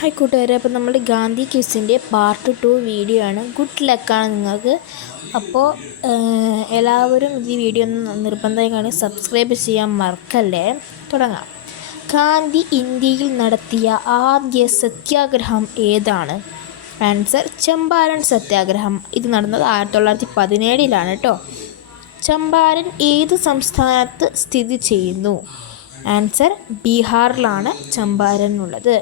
Hi കൂട്ടുകാരെ, അപ്പോൾ നമ്മുടെ ഗാന്ധി ക്വിസിൻ്റെ പാർട്ട് 2 വീഡിയോ ആണ്. ഗുഡ് ലക്കാണ് നിങ്ങൾക്ക്. അപ്പോൾ എല്ലാവരും ഈ വീഡിയോ ഒന്ന് നിർബന്ധമായി കാണി സബ്സ്ക്രൈബ് ചെയ്യാൻ മറക്കല്ലേ. തുടങ്ങാം. ഗാന്ധി ഇന്ത്യയിൽ നടത്തിയ ആദ്യ സത്യാഗ്രഹം ഏതാണ്? ആൻസർ ചമ്പാരൻ സത്യാഗ്രഹം. ഇത് നടന്നത് 1917 കേട്ടോ. ചമ്പാരൻ ഏത് സംസ്ഥാനത്ത് സ്ഥിതി ചെയ്യുന്നു? ആൻസർ ബീഹാറിലാണ് ചമ്പാരൻ ഉള്ളത്.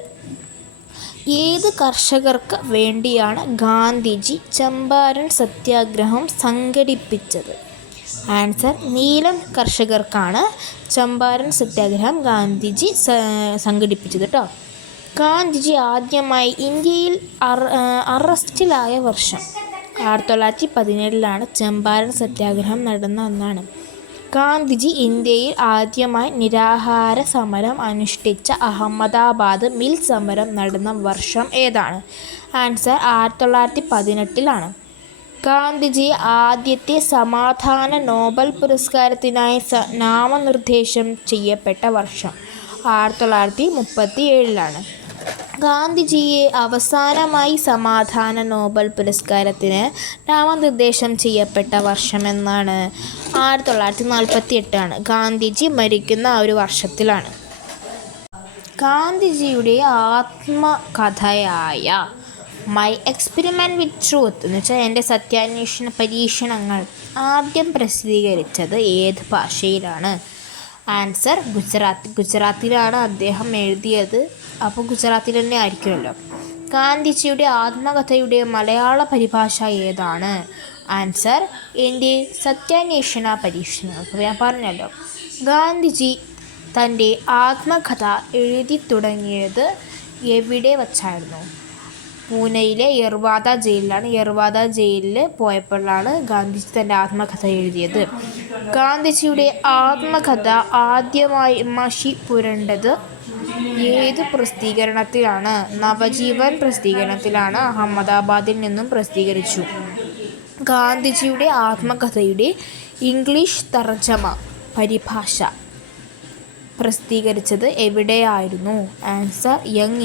ഏത് കർഷകർക്ക് വേണ്ടിയാണ് ഗാന്ധിജി ചമ്പാരൻ സത്യാഗ്രഹം സംഘടിപ്പിച്ചത്? ആൻസർ നീലം കർഷകർക്കാണ് ചമ്പാരൻ സത്യാഗ്രഹം ഗാന്ധിജി സംഘടിപ്പിച്ചത് കേട്ടോ. ഗാന്ധിജി ആദ്യമായി ഇന്ത്യയിൽ അറസ്റ്റിലായ വർഷം 1917 ചമ്പാരൻ സത്യാഗ്രഹം നടന്ന ഒന്നാണ്. ഗാന്ധിജി ഇന്ത്യയിൽ ആദ്യമായി നിരാഹാര സമരം അനുഷ്ഠിച്ച അഹമ്മദാബാദ് മിൽ സമരം നടന്ന വർഷം ഏതാണ്? ആൻസർ 1918. ഗാന്ധിജി ആദ്യത്തെ സമാധാന നോബൽ പുരസ്കാരത്തിനായി നാമനിർദ്ദേശം ചെയ്യപ്പെട്ട വർഷം 1937. ഗാന്ധിജിയെ അവസാനമായി സമാധാന നോബൽ പുരസ്കാരത്തിന് നാമനിർദ്ദേശം ചെയ്യപ്പെട്ട വർഷമെന്നാണ്? 1948. ഗാന്ധിജി മരിക്കുന്ന ഒരു വർഷത്തിലാണ്. ഗാന്ധിജിയുടെ ആത്മകഥയായ മൈ എക്സ്പെരിമെൻറ്റ് വിത്ത് ട്രൂത്ത് എന്ന് വെച്ചാൽ എൻ്റെ സത്യാന്വേഷണ പരീക്ഷണങ്ങൾ ആദ്യം പ്രസിദ്ധീകരിച്ചത് ഏത് ഭാഷയിലാണ്? ആൻസർ ഗുജറാത്തിലാണ് അദ്ദേഹം എഴുതിയത്. അപ്പോൾ ഗുജറാത്തിൽ തന്നെ ആയിരിക്കുമല്ലോ. ഗാന്ധിജിയുടെ ആത്മകഥയുടെ മലയാള പരിഭാഷ ഏതാണ്? ആൻസർ എൻ്റെ സത്യാന്വേഷണ പരീക്ഷണങ്ങൾ. അപ്പോൾ ഞാൻ പറഞ്ഞല്ലോ. ഗാന്ധിജി തൻ്റെ ആത്മകഥ എഴുതി തുടങ്ങിയത് എവിടെ വച്ചായിരുന്നു? പൂനെയിലെ യർവാദ ജയിലിലാണ്. യർവാദ ജയിലിൽ പോയപ്പോഴാണ് ഗാന്ധിജി തൻ്റെ ആത്മകഥ എഴുതിയത്. ഗാന്ധിജിയുടെ ആത്മകഥ ആദ്യമായി മഷി പുരണ്ടത് ഏത് പ്രസിദ്ധീകരണത്തിലാണ്? നവജീവൻ പ്രസിദ്ധീകരണത്തിലാണ്. അഹമ്മദാബാദിൽ നിന്നും പ്രസിദ്ധീകരിച്ചു. ഗാന്ധിജിയുടെ ആത്മകഥയുടെ ഇംഗ്ലീഷ് തർജമ പരിഭാഷ പ്രസിദ്ധീകരിച്ചത് എവിടെയായിരുന്നു? ആൻസർ യങ്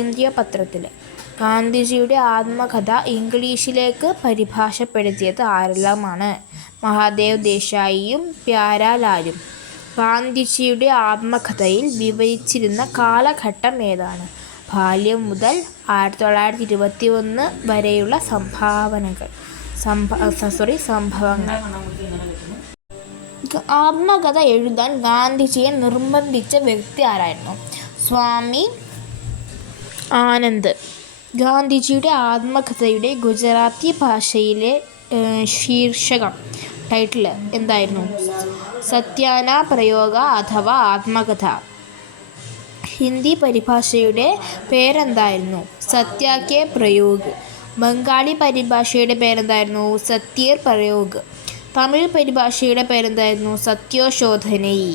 ഇന്ത്യ പത്രത്തിൽ. ഗാന്ധിജിയുടെ ആത്മകഥ ഇംഗ്ലീഷിലേക്ക് പരിഭാഷപ്പെടുത്തിയത് ആരെല്ലാമാണ്? മഹാദേവ് ദേശായിയും പ്യാരാലാലും. ഗാന്ധിജിയുടെ ആത്മകഥയിൽ വിവരിച്ചിരുന്ന കാലഘട്ടം ഏതാണ്? ബാല്യം മുതൽ 1921 വരെയുള്ള സംഭവങ്ങൾ. ആത്മകഥ എഴുതാൻ ഗാന്ധിജിയെ നിർബന്ധിച്ച വ്യക്തി ആരായിരുന്നു? സ്വാമി ആനന്ദ്. ഗാന്ധിജിയുടെ ആത്മകഥയുടെ ഗുജറാത്തി ഭാഷയിലെ ശീർഷകം ടൈറ്റിൽ എന്തായിരുന്നു? സത്യാന പ്രയോഗ അഥവാ ആത്മകഥ. ഹിന്ദി പരിഭാഷയുടെ പേരെന്തായിരുന്നു? സത്യാകെ പ്രയോഗ്. ബംഗാളി പരിഭാഷയുടെ പേരെന്തായിരുന്നു? സത്യർ പ്രയോഗ്. തമിഴ് പരിഭാഷയുടെ പേരെന്തായിരുന്നു? സത്യോശോധനയി.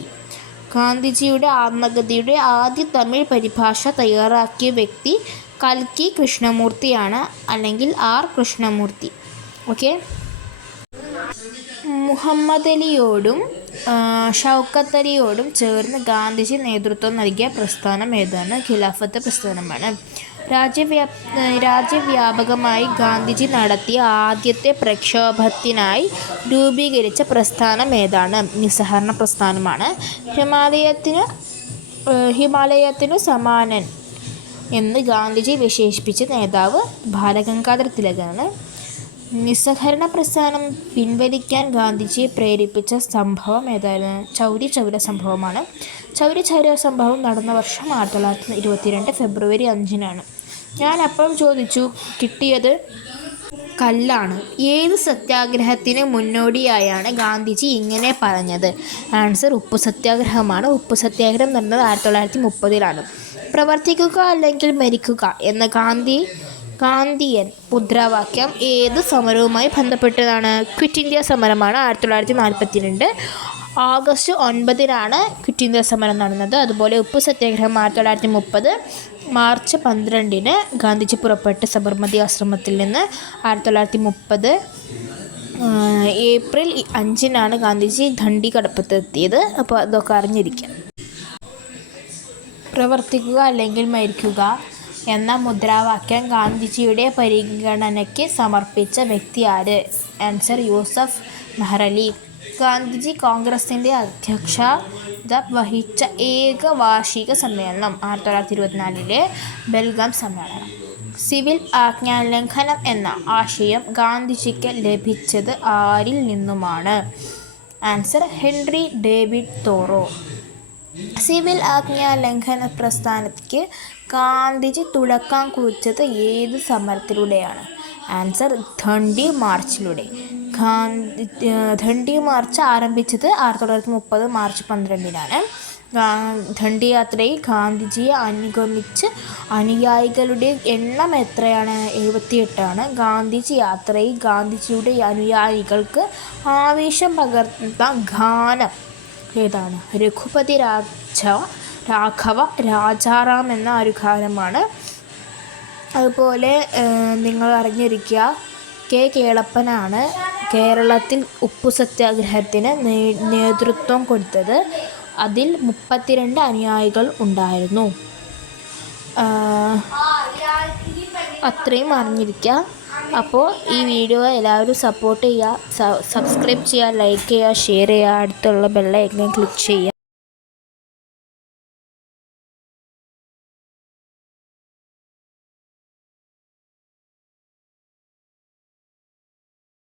ഗാന്ധിജിയുടെ ആത്മകഥയുടെ ആദ്യ തമിഴ് പരിഭാഷ തയ്യാറാക്കിയ വ്യക്തി കൽക്കി കൃഷ്ണമൂർത്തിയാണ്, അല്ലെങ്കിൽ ആർ കൃഷ്ണമൂർത്തി. ഓക്കെ. മുഹമ്മദ് അലിയോടും ഷൗക്കത്ത് അലിയോടും ചേർന്ന് ഗാന്ധിജി നേതൃത്വം നൽകിയ പ്രസ്ഥാനം ഏതാണ്? ഖിലാഫത്ത് പ്രസ്ഥാനമാണ്. രാജ്യവ്യാപകമായി ഗാന്ധിജി നടത്തിയ ആദ്യത്തെ പ്രക്ഷോഭത്തിനായി രൂപീകരിച്ച പ്രസ്ഥാനം ഏതാണ്? നിസ്സഹകരണ പ്രസ്ഥാനമാണ്. ഹിമാലയത്തിനു സമാനൻ എന്ന് ഗാന്ധിജി വിശേഷിപ്പിച്ച നേതാവ് ബാലഗംഗാധര തിലകാണ്. നിസ്സഹകരണ പ്രസ്ഥാനം പിൻവലിക്കാൻ ഗാന്ധിജിയെ പ്രേരിപ്പിച്ച സംഭവം ഏതായിരുന്നു? ചൗരി ചൗര സംഭവമാണ്. ചൗരി ചൗര സംഭവം നടന്ന വർഷം 1922 ഫെബ്രുവരി 5 ഞാൻ അപ്പോൾ ചോദിച്ചു, കിട്ടിയത് കല്ലാണ്. ഏത് സത്യാഗ്രഹത്തിന് മുന്നോടിയായാണ് ഗാന്ധിജി ഇങ്ങനെ പറഞ്ഞത്? ആൻസർ ഉപ്പു സത്യാഗ്രഹമാണ്. ഉപ്പു സത്യാഗ്രഹം നടന്നത് 1930 പ്രവർത്തിക്കുക അല്ലെങ്കിൽ മരിക്കുക എന്ന ഗാന്ധിയൻ മുദ്രാവാക്യം ഏത് സമരവുമായി ബന്ധപ്പെട്ടതാണ്? ക്വിറ്റ് ഇന്ത്യ സമരമാണ്. 1942 ഓഗസ്റ്റ് 9 ക്വിറ്റ് ഇന്ത്യ സമരം നടന്നത്. അതുപോലെ ഉപ്പു സത്യാഗ്രഹം 1930 മാർച്ച് 12 ഗാന്ധിജി പുറപ്പെട്ട് സബർമതി ആശ്രമത്തിൽ നിന്ന്. 1930 ഏപ്രിൽ 5 ഗാന്ധിജി ദണ്ഡി കടപ്പത്തെത്തിയത്. അപ്പോൾ അതൊക്കെ അറിഞ്ഞിരിക്കാം. പ്രവർത്തിക്കുക അല്ലെങ്കിൽ മരിക്കുക എന്ന മുദ്രാവാക്യം ഗാന്ധിജിയുടെ പരിഗണനയ്ക്ക് സമർപ്പിച്ച വ്യക്തി ആര്? ആൻസർ യൂസഫ് മെഹ്റലി. ഗാന്ധിജി കോൺഗ്രസിൻ്റെ അധ്യക്ഷത വഹിച്ച ഏക വാർഷിക സമ്മേളനം 1924 ബെൽഗാം സമ്മേളനം. സിവിൽ ആജ്ഞാലംഘനം എന്ന ആശയം ഗാന്ധിജിക്ക് ലഭിച്ചത് ആരിൽ നിന്നുമാണ്? Answer Henry David Thoreau. Civil ആജ്ഞാലംഘന പ്രസ്ഥാനത്തിക്ക് ഗാന്ധിജി തുടക്കം കുറിച്ചത് ഏത് സമരത്തിലൂടെയാണ്? ആൻസർ ദണ്ഡി മാർച്ചിലൂടെ. ദണ്ഡി മാർച്ച് ആരംഭിച്ചത് 1930 മാർച്ച് 12-നാണ്. ദണ്ഡി യാത്രയിൽ ഗാന്ധിജിയെ അനുഗമിച്ച് അനുയായികളുടെ എണ്ണം എത്രയാണ്? 78 ആണ്. ഗാന്ധിജി യാത്രയിൽ ഗാന്ധിജിയുടെ അനുയായികൾക്ക് ആവേശം പകർന്ന ഗാനം ഏതാണ്? രഘുപതി രാഘവ രാജാറാം എന്ന ഒരു ഗാനമാണ്. അതുപോലെ നിങ്ങൾ അറിഞ്ഞിരിക്കുക, കെ കേളപ്പനാണ് കേരളത്തിൽ ഉപ്പു സത്യാഗ്രഹത്തിന് നേതൃത്വം കൊടുത്തത്. അതിൽ 32 അനുയായികൾ ഉണ്ടായിരുന്നു. അത്രയും അറിഞ്ഞിരിക്കുക. അപ്പോൾ ഈ വീഡിയോ എല്ലാവരും സപ്പോർട്ട് ചെയ്യുക, സബ്സ്ക്രൈബ് ചെയ്യുക, ലൈക്ക് ചെയ്യുക, ഷെയർ ചെയ്യുക, അടുത്തുള്ള ബെല്ലൈക്കൺ ക്ലിക്ക് ചെയ്യുക.